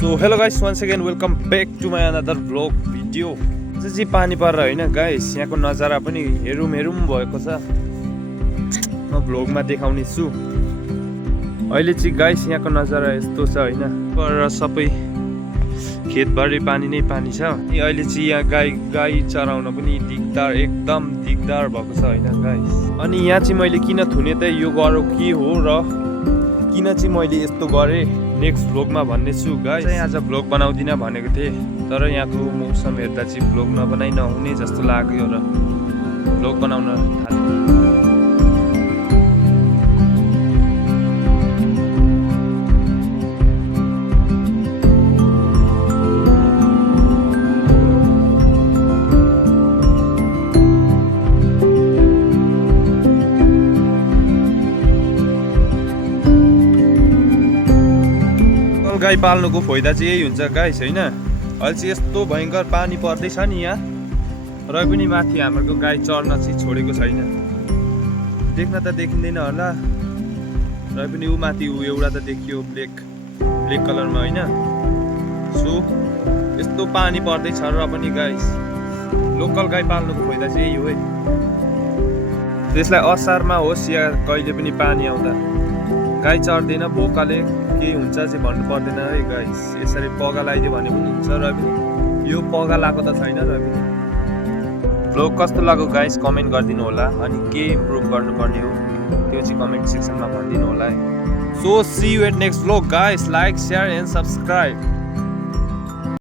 So hello guys, once again welcome back to my another vlog video. चाहिँ पानी परेर होइन गाइस, यहाँको नजारा पनि हेरौँ भएको छ। म भ्लगमा देखाउने छु। अहिले चाहिँ गाइस यहाँको नजारा यस्तो छ होइन, पर सबै खेतभरि पानी नै पानी छ। अहिले चाहिँ यहाँ गाई चराउन पनि दिगदार, एकदम दिगदार भएको छ होइन गाइस। अनि यहाँ चाहिँ मैले किन थुने त यो गरौँ के हो र किन चाहिँ मैले यस्तो गरेँ नेक्स्ट भ्लगमा भन्ने छु गाइस। आज भ्लग बनाउँदिनँ भनेको थिएँ, तर यहाँको मौसम हेर्दा चाहिँ भ्लग नबनाइ नहुने जस्तो लाग्यो र भ्लग बनाउन थालेँ। गाई पाल्नुको फाइदा चाहिँ यही हुन्छ गाइस होइन। अहिले चाहिँ यस्तो भयङ्कर पानी पर्दैछ नि यहाँ, र पनि माथि हाम्रो गाई चढ्न चाहिँ छोडेको छैन। देख्न त देखिँदैन होला, र पनि ऊ माथि ऊ एउटा त देखियो ब्ल्याक कलरमा होइन। सो यस्तो पानी पर्दैछ र पनि गाइस लोकल गाई पाल्नुको फाइदा चाहिँ यही हो है। त्यसलाई असारमा होस् या कहिले पनि पानी आउँदा गाई चढ्दैन, भोकाले केही हुन्छ चाहिँ भन्नु पर्दैन है गाइस। यसरी पगा लगाइदियो भने पनि हुन्छ, र पनि यो पगा लगाएको त छैन। र पनि भ्लग कस्तो लाग्यो गाइस कमेन्ट गरिदिनु होला, अनि के इम्प्रुभ गर्नुपर्ने हो त्यो चाहिँ कमेन्ट सेक्सनमा भनिदिनु होला है। So see you at next vlog guys, like share and subscribe.